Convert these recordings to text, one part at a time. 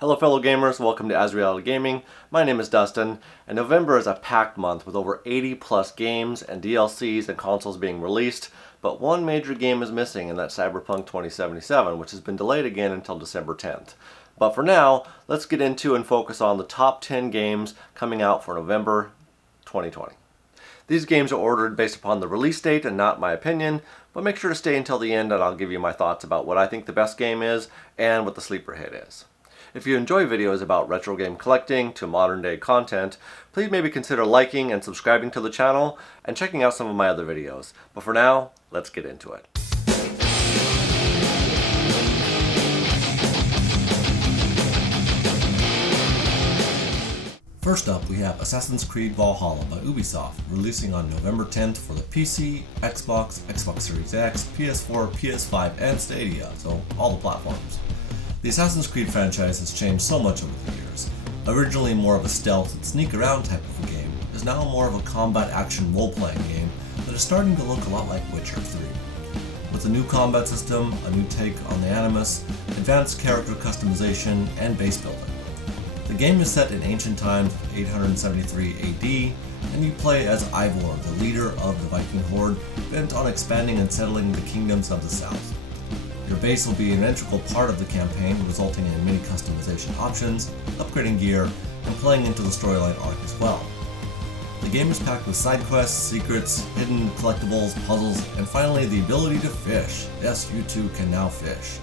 Hello fellow gamers, welcome to Azreality Gaming. My name is Dustin, and November is a packed month with over 80 plus games and DLCs and consoles being released, but one major game is missing, and that's Cyberpunk 2077, which has been delayed again until December 10th. But for now, let's get into and focus on the top 10 games coming out for November 2020. These games are ordered based upon the release date and not my opinion, but make sure to stay until the end and I'll give you my thoughts about what I think the best game is and what the sleeper hit is. If you enjoy videos about retro game collecting to modern day content, please maybe consider liking and subscribing to the channel and checking out some of my other videos. But for now, let's get into it. First up, we have Assassin's Creed Valhalla by Ubisoft, releasing on November 10th for the PC, Xbox, Xbox Series X, PS4, PS5, and Stadia, so all the platforms. The Assassin's Creed franchise has changed so much over the years. Originally more of a stealth and sneak around type of a game, is now more of a combat action role-playing game that is starting to look a lot like Witcher 3. With a new combat system, a new take on the Animus, advanced character customization, and base building. The game is set in ancient times, 873 AD, and you play as Ivor, the leader of the Viking horde, bent on expanding and settling the kingdoms of the south. Your base will be an integral part of the campaign, resulting in many customization options, upgrading gear, and playing into the storyline arc as well. The game is packed with side quests, secrets, hidden collectibles, puzzles, and finally the ability to fish. Yes, you too can now fish.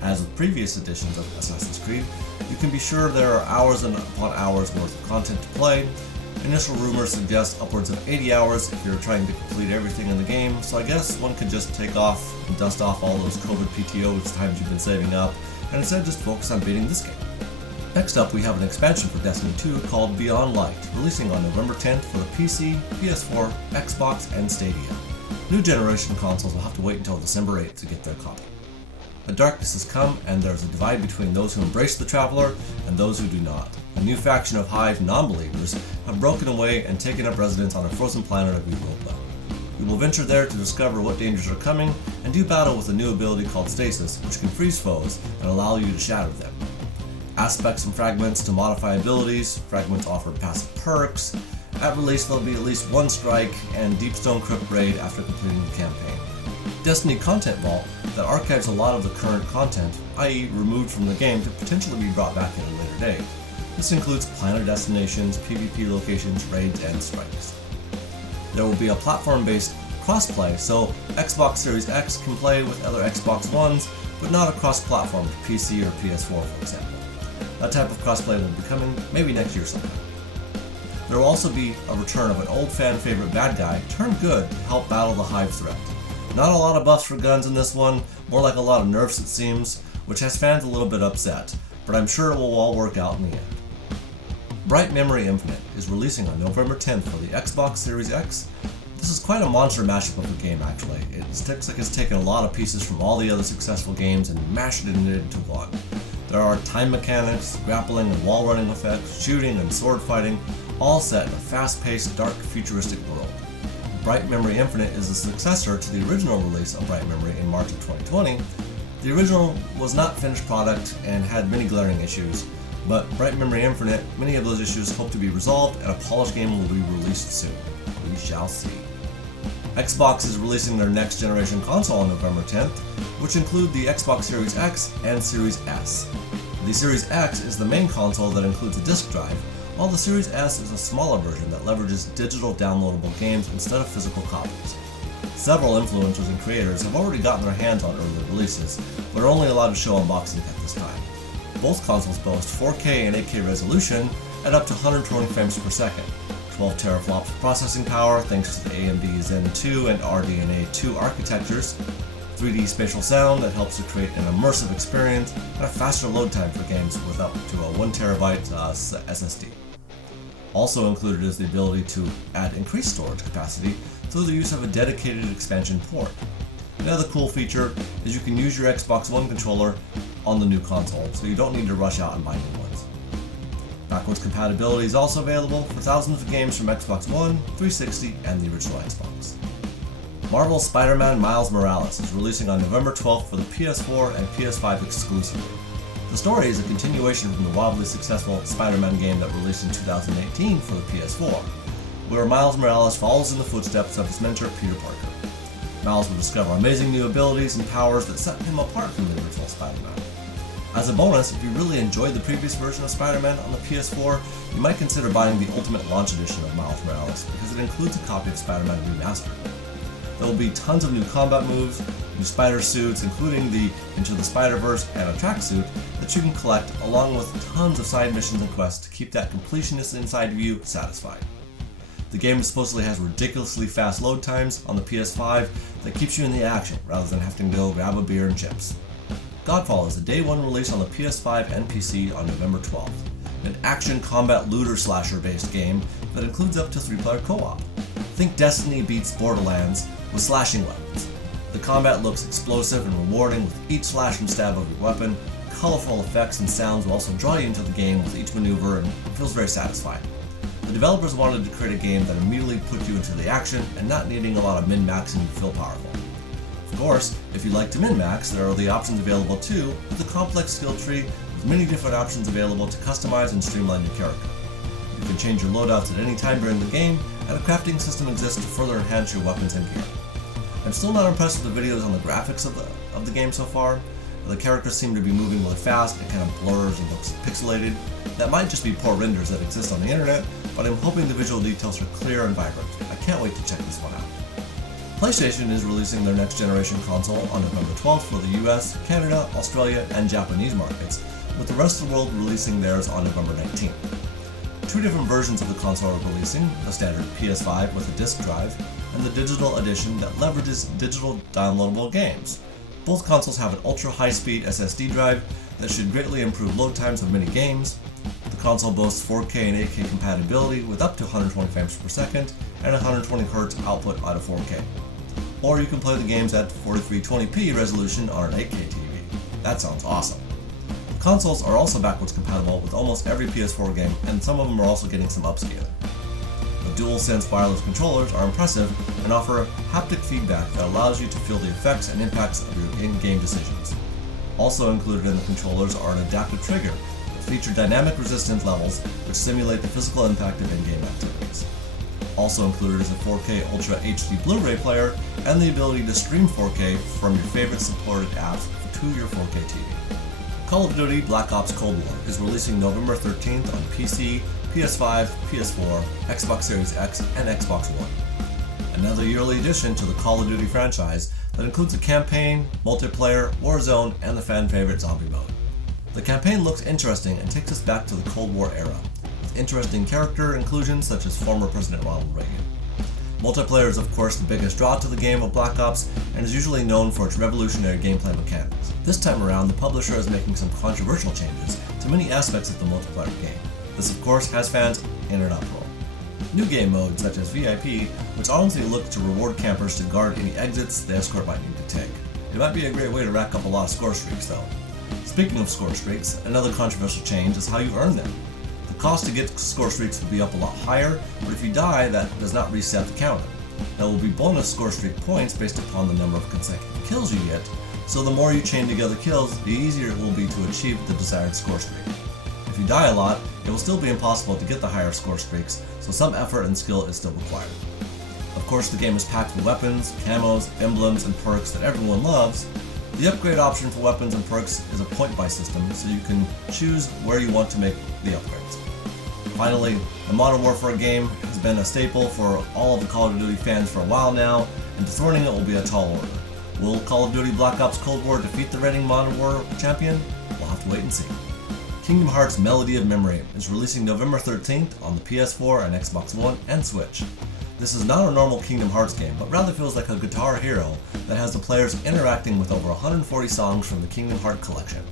As with previous editions of Assassin's Creed, you can be sure there are hours and upon hours worth of content to play. Initial rumors suggest upwards of 80 hours if you're trying to complete everything in the game, so I guess one could just take off and dust off all those COVID PTOs times you've been saving up, and instead just focus on beating this game. Next up, we have an expansion for Destiny 2 called Beyond Light, releasing on November 10th for the PC, PS4, Xbox, and Stadia. New generation consoles will have to wait until December 8th to get their copy. The darkness has come, and there is a divide between those who embrace the Traveler and those who do not. A new faction of Hive non-believers have broken away and taken up residence on a frozen planet of Europa. You will venture there to discover what dangers are coming and do battle with a new ability called Stasis, which can freeze foes and allow you to shatter them. Aspects and fragments to modify abilities, fragments offer passive perks. At release there will be at least one strike and Deepstone Crypt raid after completing the campaign. Destiny Content Vault that archives a lot of the current content, i.e. removed from the game to potentially be brought back at a later date. This includes planet destinations, PvP locations, raids, and strikes. There will be a platform-based crossplay, so Xbox Series X can play with other Xbox Ones, but not a cross-platform to PC or PS4, for example. That type of crossplay will be coming maybe next year sometime. There will also be a return of an old fan favorite bad guy turned good to help battle the Hive threat. Not a lot of buffs for guns in this one, more like a lot of nerfs it seems, which has fans a little bit upset, but I'm sure it will all work out in the end. Bright Memory Infinite is releasing on November 10th for the Xbox Series X. This is quite a monster mashup of a game actually. It looks like it's taken a lot of pieces from all the other successful games and mashed it into one. There are time mechanics, grappling and wall running effects, shooting and sword fighting, all set in a fast-paced, dark, futuristic world. Bright Memory Infinite is a successor to the original release of Bright Memory in March of 2020. The original was not finished product and had many glaring issues, but Bright Memory Infinite, many of those issues hope to be resolved and a polished game will be released soon. We shall see. Xbox is releasing their next generation console on November 10th, which include the Xbox Series X and Series S. The Series X is the main console that includes a disk drive, while the Series S is a smaller version that leverages digital downloadable games instead of physical copies. Several influencers and creators have already gotten their hands on early releases, but are only allowed to show unboxing at this time. Both consoles boast 4K and 8K resolution at up to 120 frames per second, 12 teraflops of processing power thanks to the AMD Zen 2 and RDNA 2 architectures, 3D spatial sound that helps to create an immersive experience, and a faster load time for games with up to a 1TB SSD. Also included is the ability to add increased storage capacity through the use of a dedicated expansion port. Another cool feature is you can use your Xbox One controller on the new console, so you don't need to rush out and buy new ones. Backwards compatibility is also available for thousands of games from Xbox One, 360, and the original Xbox. Marvel's Spider-Man Miles Morales is releasing on November 12th for the PS4 and PS5 exclusively. The story is a continuation from the wildly successful Spider-Man game that released in 2018 for the PS4, where Miles Morales follows in the footsteps of his mentor Peter Parker. Miles will discover amazing new abilities and powers that set him apart from the original Spider-Man. As a bonus, if you really enjoyed the previous version of Spider-Man on the PS4, you might consider buying the Ultimate Launch Edition of Miles Morales because it includes a copy of Spider-Man Remastered. There will be tons of new combat moves, new spider suits, including the Into the Spider-Verse and a tracksuit that you can collect, along with tons of side missions and quests to keep that completionist inside of you satisfied. The game supposedly has ridiculously fast load times on the PS5 that keeps you in the action rather than having to go grab a beer and chips. Godfall is a day one release on the PS5 and PC on November 12th, an action combat looter slasher based game that includes up to 3-player co-op. Think Destiny beats Borderlands with slashing weapons. The combat looks explosive and rewarding with each slash and stab of your weapon. Colorful effects and sounds will also draw you into the game with each maneuver and feels very satisfying. The developers wanted to create a game that immediately put you into the action and not needing a lot of min-maxing to feel powerful. Of course, if you like to min-max, there are the options available too, with a complex skill tree with many different options available to customize and streamline your character. You can change your loadouts at any time during the game, and a crafting system exists to further enhance your weapons and gear. I'm still not impressed with the videos on the graphics of the game so far. The characters seem to be moving really fast, it kind of blurs and looks pixelated. That might just be poor renders that exist on the internet, but I'm hoping the visual details are clear and vibrant. I can't wait to check this one out. PlayStation is releasing their next generation console on November 12th for the US, Canada, Australia, and Japanese markets, with the rest of the world releasing theirs on November 19th. Two different versions of the console are releasing, the standard PS5 with a disc drive, and the digital edition that leverages digital downloadable games. Both consoles have an ultra-high-speed SSD drive that should greatly improve load times of many games. The console boasts 4K and 8K compatibility with up to 120 frames per second and 120 Hz output out of 4K. Or you can play the games at 4320p resolution on an 8K TV. That sounds awesome. Consoles are also backwards compatible with almost every PS4 game, and some of them are also getting some upscaling. The DualSense wireless controllers are impressive and offer haptic feedback that allows you to feel the effects and impacts of your in-game decisions. Also included in the controllers are an adaptive trigger that feature dynamic resistance levels which simulate the physical impact of in-game activities. Also included is a 4K Ultra HD Blu-ray player and the ability to stream 4K from your favorite supported apps to your 4K TV. Call of Duty Black Ops Cold War is releasing November 13th on PC, PS5, PS4, Xbox Series X, and Xbox One. Another yearly addition to the Call of Duty franchise that includes a campaign, multiplayer, Warzone, and the fan favorite zombie mode. The campaign looks interesting and takes us back to the Cold War era, with interesting character inclusions such as former President Ronald Reagan. Multiplayer is of course the biggest draw to the game of Black Ops and is usually known for its revolutionary gameplay mechanics. This time around, the publisher is making some controversial changes to many aspects of the multiplayer game. This of course has fans in an uproar. New game modes such as VIP, which honestly look to reward campers to guard any exits the escort might need to take. It might be a great way to rack up a lot of score streaks though. Speaking of score streaks, another controversial change is how you earn them. The cost to get score streaks will be up a lot higher, but if you die, that does not reset the counter. There will be bonus score streak points based upon the number of consecutive kills you get, so the more you chain together kills, the easier it will be to achieve the desired score streak. If you die a lot, it will still be impossible to get the higher score streaks, so some effort and skill is still required. Of course, the game is packed with weapons, camos, emblems, and perks that everyone loves. The upgrade option for weapons and perks is a point-buy system, so you can choose where you want to make the upgrades. Finally, the Modern Warfare game has been a staple for all of the Call of Duty fans for a while now, and dethroning it will be a tall order. Will Call of Duty Black Ops Cold War defeat the reigning Modern War champion? We'll have to wait and see. Kingdom Hearts Melody of Memory is releasing November 13th on the PS4 and Xbox One and Switch. This is not a normal Kingdom Hearts game, but rather feels like a Guitar Hero that has the players interacting with over 140 songs from the Kingdom Hearts collection.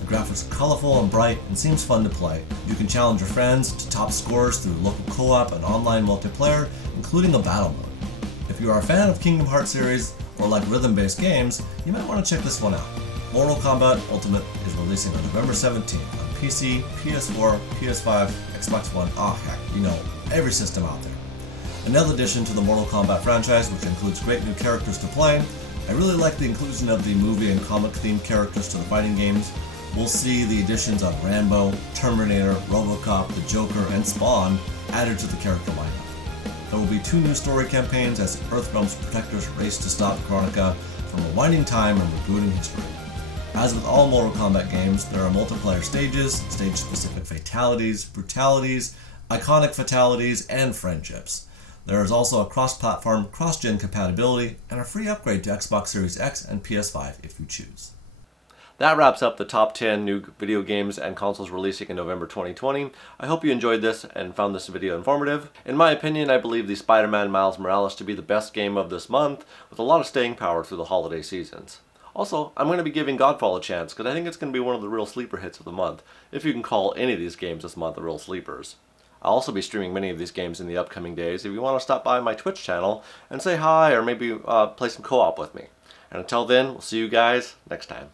The graphics are colorful and bright and seems fun to play. You can challenge your friends to top scores through local co-op and online multiplayer, including a battle mode. If you are a fan of Kingdom Hearts series or like rhythm-based games, you might want to check this one out. Mortal Kombat Ultimate is releasing on November 17th on PC, PS4, PS5, Xbox One, heck, every system out there. Another addition to the Mortal Kombat franchise, which includes great new characters to play. I really like the inclusion of the movie and comic themed characters to the fighting games. we'll see the additions of Rambo, Terminator, RoboCop, the Joker, and Spawn added to the character lineup. There will be 2 new story campaigns as Earthrealm's protectors race to stop Kronika from rewinding time and rebooting history. As with all Mortal Kombat games, there are multiplayer stages, stage-specific fatalities, brutalities, iconic fatalities, and friendships. There is also a cross-platform, cross-gen compatibility, and a free upgrade to Xbox Series X and PS5 if you choose. That wraps up the top 10 new video games and consoles releasing in November 2020. I hope you enjoyed this and found this video informative. In my opinion, I believe the Spider-Man Miles Morales to be the best game of this month, with a lot of staying power through the holiday seasons. Also, I'm going to be giving Godfall a chance, because I think it's going to be one of the real sleeper hits of the month, if you can call any of these games this month the real sleepers. I'll also be streaming many of these games in the upcoming days if you want to stop by my Twitch channel and say hi, or maybe play some co-op with me. And until then, we'll see you guys next time.